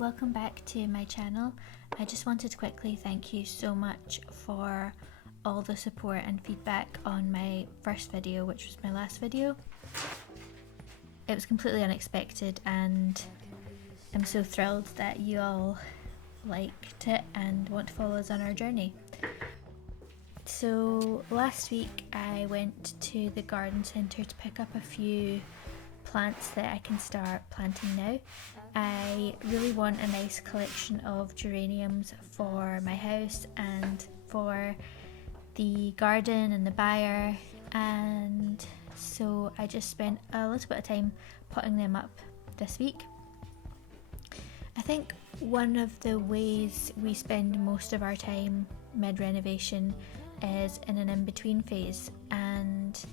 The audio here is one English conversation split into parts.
welcome back to my channel. I just wanted to quickly thank you so much for all the support and feedback on my first video, which was my last video. It was completely unexpected and I'm so thrilled that you all liked it and want to follow us on our journey. So last week I went to the garden centre to pick up a few plants that I can start planting now. I really want a nice collection of geraniums for my house and for the garden and the byre, and so I just spent a little bit of time potting them up this week. I think one of the ways we spend most of our time mid-renovation is in an in-between phase, and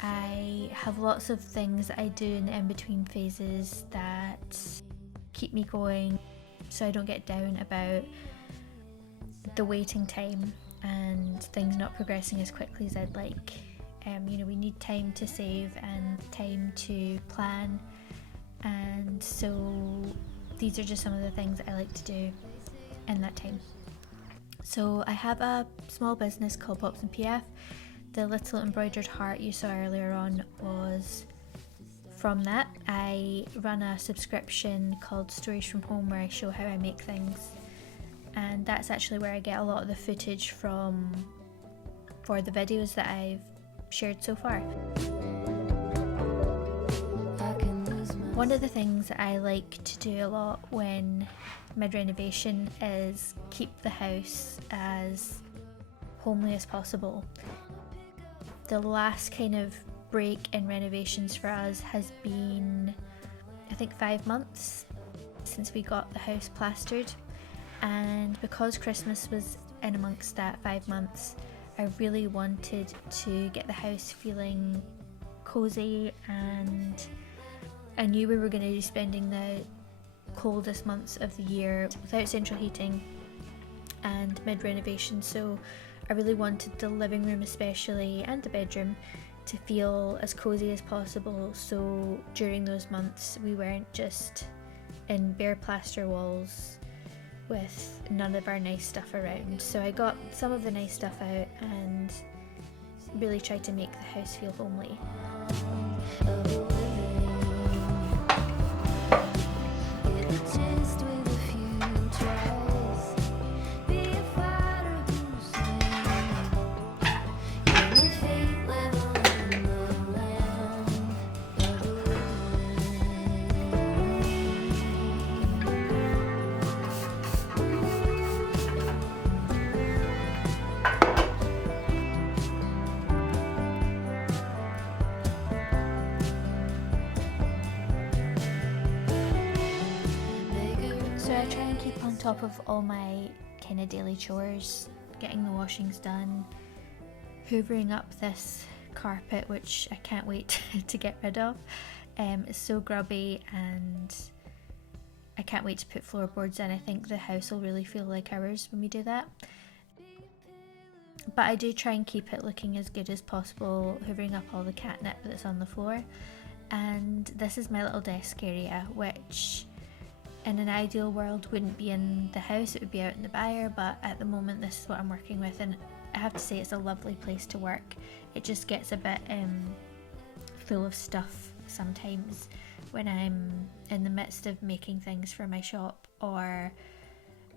I have lots of things that I do in the in-between phases that keep me going so I don't get down about the waiting time and things not progressing as quickly as I'd like. We need time to save and time to plan, and so these are just some of the things that I like to do in that time. So I have a small business called Pops and PF. The little embroidered heart you saw earlier on was from that. I run a subscription called Stories from Home where I show how I make things, and that's actually where I get a lot of the footage from for the videos that I've shared so far. One of the things that I like to do a lot when mid-renovation is keep the house as homely as possible. The last kind of break in renovations for us has been, I think, 5 months since we got the house plastered, and because Christmas was in amongst that 5 months, I really wanted to get the house feeling cozy, and I knew we were going to be spending the coldest months of the year without central heating and mid-renovation, so I really wanted the living room especially and the bedroom to feel as cozy as possible, so during those months we weren't just in bare plaster walls with none of our nice stuff around. So I got some of the nice stuff out and really tried to make the house feel homely. So I try and keep on top of all my kind of daily chores, getting the washings done, hoovering up this carpet, which I can't wait to get rid of. It's so grubby and I can't wait to put floorboards in. I think the house will really feel like ours when we do that. But I do try and keep it looking as good as possible, hoovering up all the catnip that's on the floor. And this is my little desk area, which in an ideal world wouldn't be in the house, it would be out in the byre, but at the moment this is what I'm working with, and I have to say it's a lovely place to work. It just gets a bit full of stuff sometimes when I'm in the midst of making things for my shop or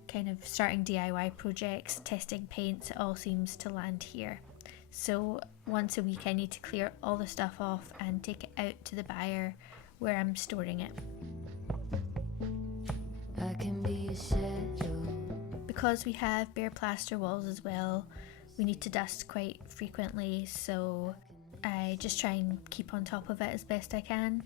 kind of starting DIY projects, testing paints. It all seems to land here. So once a week I need to clear all the stuff off and take it out to the byre where I'm storing it. Because we have bare plaster walls as well, we need to dust quite frequently, so I just try and keep on top of it as best I can.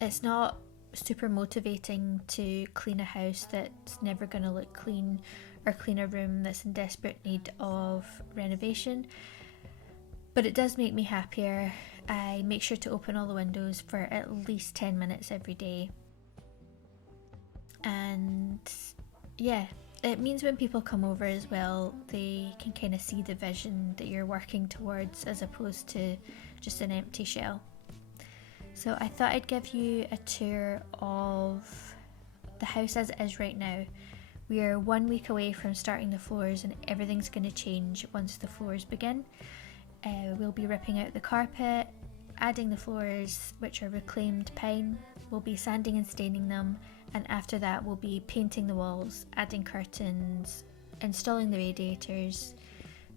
It's not super motivating to clean a house that's never going to look clean, or clean a room that's in desperate need of renovation, but it does make me happier. I make sure to open all the windows for at least 10 minutes every day. And yeah, it means when people come over as well, they can kind of see the vision that you're working towards as opposed to just an empty shell. So I thought I'd give you a tour of the house as it is right now. We are 1 week away from starting the floors, and everything's going to change once the floors begin. We'll be ripping out the carpet, adding the floors, which are reclaimed pine. We'll be sanding and staining them, and after that we'll be painting the walls, adding curtains, installing the radiators,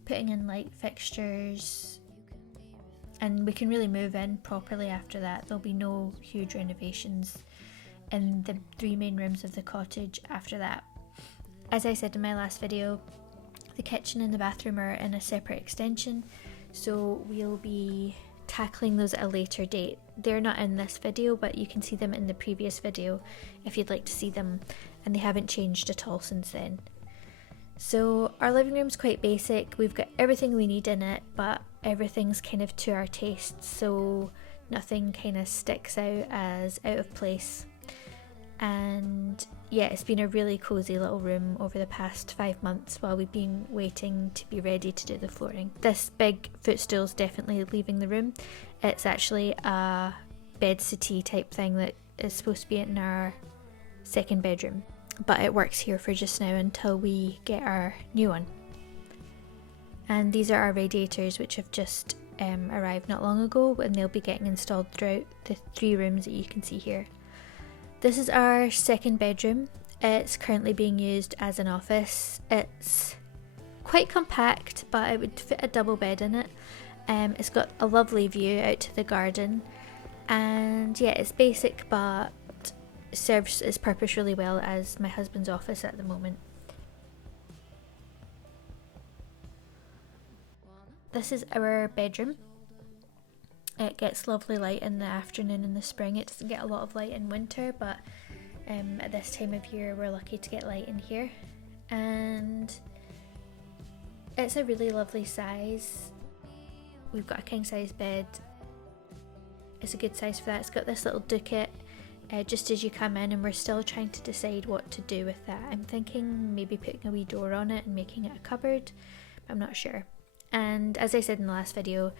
putting in light fixtures, and we can really move in properly after that. There'll be no huge renovations in the 3 main rooms of the cottage after that. As I said in my last video, the kitchen and the bathroom are in a separate extension, so we'll be tackling those at a later date. They're not in this video, but you can see them in the previous video if you'd like to see them, and they haven't changed at all since then. So our living room's quite basic. We've got everything we need in it, but everything's kind of to our taste, so nothing kind of sticks out as out of place. And yeah, it's been a really cozy little room over the past 5 months while we've been waiting to be ready to do the flooring. This big footstool's definitely leaving the room. It's actually a bed settee type thing that is supposed to be in our second bedroom, but it works here for just now until we get our new one. And these are our radiators, which have just arrived not long ago, and they'll be getting installed throughout the 3 rooms that you can see here. This is our second bedroom. It's currently being used as an office. It's quite compact, but it would fit a double bed in it. It's got a lovely view out to the garden, and yeah, it's basic but serves its purpose really well as my husband's office at the moment. This is our bedroom. It gets lovely light in the afternoon in the spring. It doesn't get a lot of light in winter, but at this time of year we're lucky to get light in here. And it's a really lovely size. We've got a king size bed. It's a good size for that. It's got this little ducat just as you come in, and we're still trying to decide what to do with that. I'm thinking maybe putting a wee door on it and making it a cupboard, but I'm not sure. And as I said in the last video,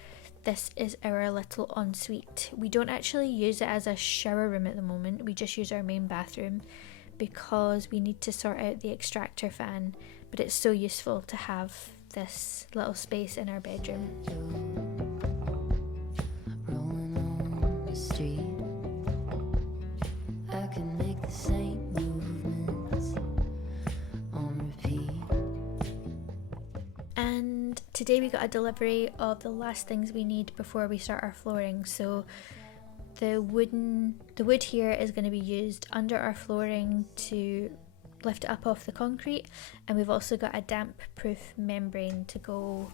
this is our little ensuite. We don't actually use it as a shower room at the moment. We just use our main bathroom because we need to sort out the extractor fan, but it's so useful to have this little space in our bedroom. Rolling on the street, I can make the same movements on repeat. And today we got a delivery of the last things we need before we start our flooring. So the wood here is going to be used under our flooring to lift it up off the concrete, and we've also got a damp proof membrane to go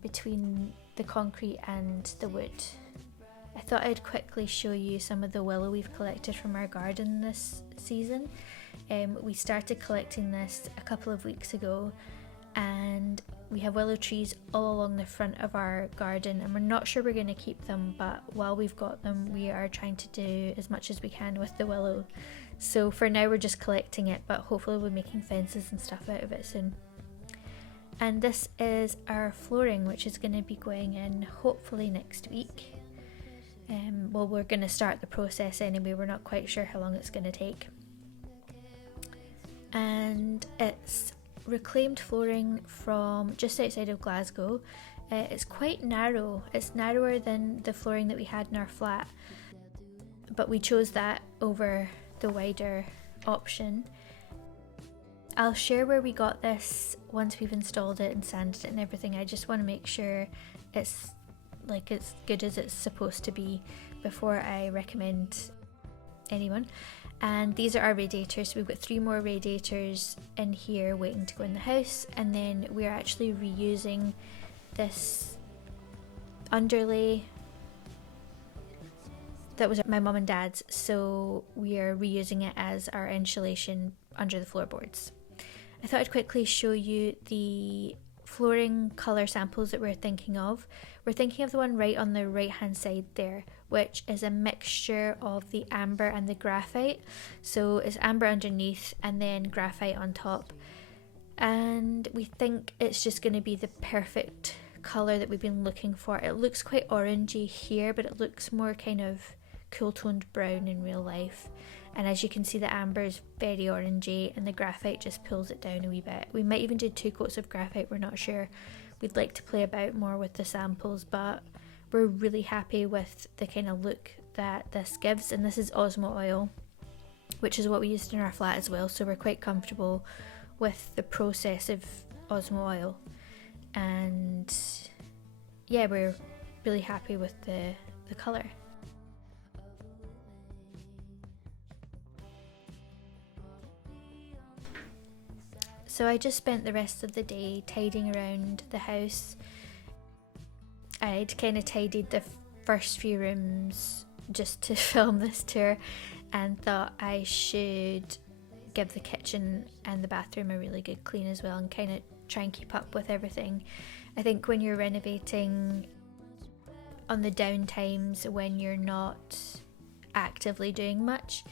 between the concrete and the wood. I thought I'd quickly show you some of the willow we've collected from our garden this season. We started collecting this a couple of weeks ago, and we have willow trees all along the front of our garden, and we're not sure we're going to keep them, but while we've got them we are trying to do as much as we can with the willow. So for now we're just collecting it, but hopefully we'll be making fences and stuff out of it soon. And this is our flooring, which is going to be going in hopefully next week. Well, we're going to start the process anyway. We're not quite sure how long it's going to take. And it's reclaimed flooring from just outside of Glasgow. It's quite narrow. It's narrower than the flooring that we had in our flat, but we chose that over the wider option. I'll share where we got this once we've installed it and sanded it and everything. I just want to make sure it's like as good as it's supposed to be before I recommend anyone. And these are our radiators. We've got 3 more radiators in here waiting to go in the house, and then we're actually reusing this underlay that was my mum and dad's, so we are reusing it as our insulation under the floorboards. I thought I'd quickly show you the flooring colour samples that we're thinking of. We're thinking of the one right on the right hand side there, which is a mixture of the amber and the graphite. So it's amber underneath and then graphite on top. And we think it's just going to be the perfect colour that we've been looking for. It looks quite orangey here, but it looks more kind of cool toned brown in real life, and as you can see the amber is very orangey and the graphite just pulls it down a wee bit. We might even do 2 coats of graphite, we're not sure. We'd like to play about more with the samples, but we're really happy with the kind of look that this gives. And this is Osmo oil, which is what we used in our flat as well, so we're quite comfortable with the process of Osmo oil. And yeah, we're really happy with the colour. So I just spent the rest of the day tidying around the house. I'd kind of tidied the first few rooms just to film this tour, and thought I should give the kitchen and the bathroom a really good clean as well, and kind of try and keep up with everything. I think when you're renovating, on the down times when you're not actively doing much,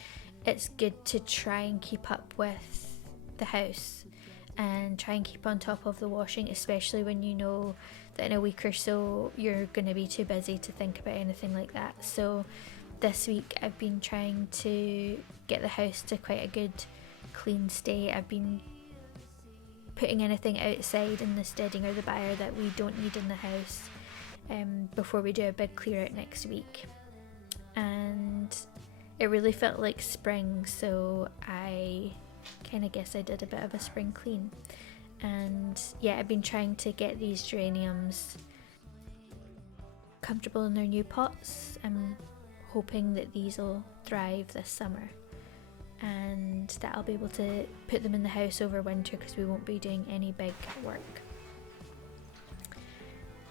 it's good to try and keep up with the house and try and keep on top of the washing, especially when you know that in a week or so you're going to be too busy to think about anything like that. So this week I've been trying to get the house to quite a good clean state. I've been putting anything outside in the steading or the byre that we don't need in the house before we do a big clear out next week. And it really felt like spring, so I kind of guess I did a bit of a spring clean. And yeah, I've been trying to get these geraniums comfortable in their new pots. I'm hoping that these will thrive this summer and that I'll be able to put them in the house over winter because we won't be doing any big work.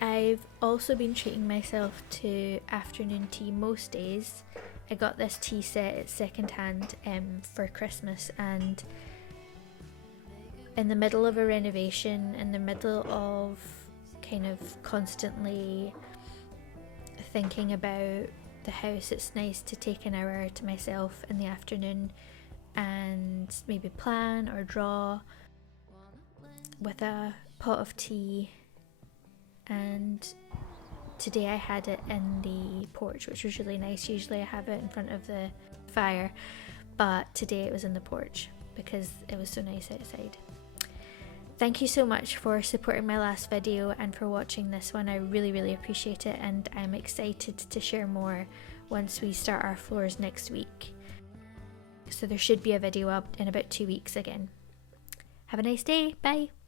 I've also been treating myself to afternoon tea most days. I got this tea set at second hand for Christmas, and in the middle of a renovation, in the middle of kind of constantly thinking about the house, it's nice to take an hour to myself in the afternoon and maybe plan or draw with a pot of tea. And today I had it in the porch, which was really nice. Usually I have it in front of the fire, but today it was in the porch because it was so nice outside. Thank you so much for supporting my last video and for watching this one. I really appreciate it, and I'm excited to share more once we start our floors next week. So there should be a video up in about 2 weeks again. Have a nice day. Bye.